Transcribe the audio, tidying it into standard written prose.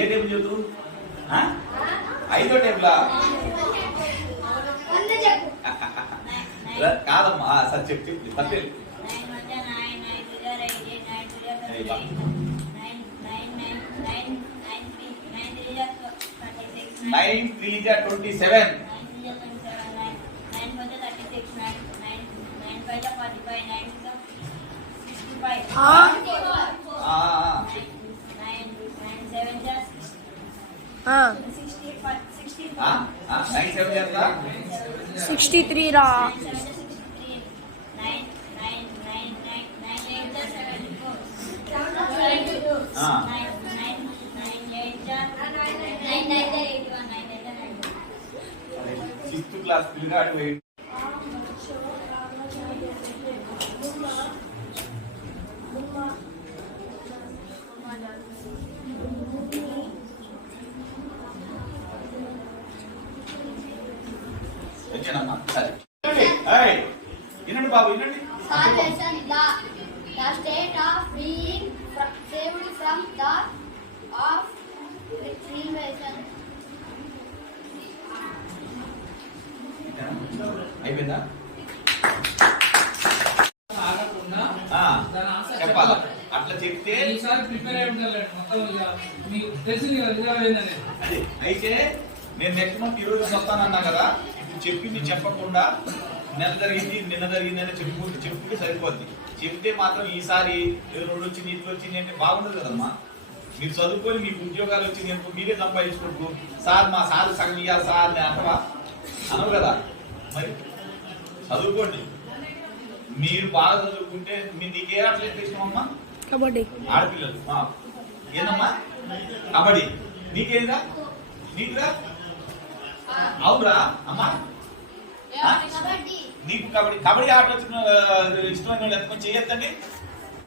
ఏ table చెబుతూ ఐదో టేబులా కాదమ్మా సరే చెప్పు చెప్పు తప్పే 9 3 जा 27 63 రా సిక్స్త్ క్లాస్ పిల్లగాడు వినండి బాబు వినండి The state of being saved from the of retribution. అయిపోయిందా చెప్పాలా అట్లా చెప్తే ప్రిపేర్ అయి ఉంటారు మొత్తం మీకు తెలిసింది కదా. అదే అయితే నేను నెక్స్ట్ మంత్ ఈ రోజు వస్తానన్నా కదా, ఇప్పుడు చెప్పింది చెప్పకుండా నిన్న జరిగింది అని చెప్పుకుంటే సరిపోద్ది. చెప్తే మాత్రం ఈసారి 2 వచ్చింది ఇట్లు వచ్చింది అంటే బాగుండదు కదమ్మా. మీరు చదువుకొని మీకు ఉద్యోగాలు వచ్చింది అనుకో, మీరే సంపాదించుకుంటూ సార్ మా సార్ సగం ఇయ్యాలి సార్ అని అంటవా అనవు కదా. మరి చదువుకోండి, మీరు బాగా చదువుకుంటే నీకే ఆటలు ఇష్టమమ్మా? కబడ్డీ. ఆడపిల్లలు ఏందమ్మా కబడ్డీ. నీకేందా? నీకురా? అవురా అమ్మా నీకు కబడ్డీ ఆట వచ్చిన ఇష్టమైన వాళ్ళు ఎంతమంది చేయొద్దండి.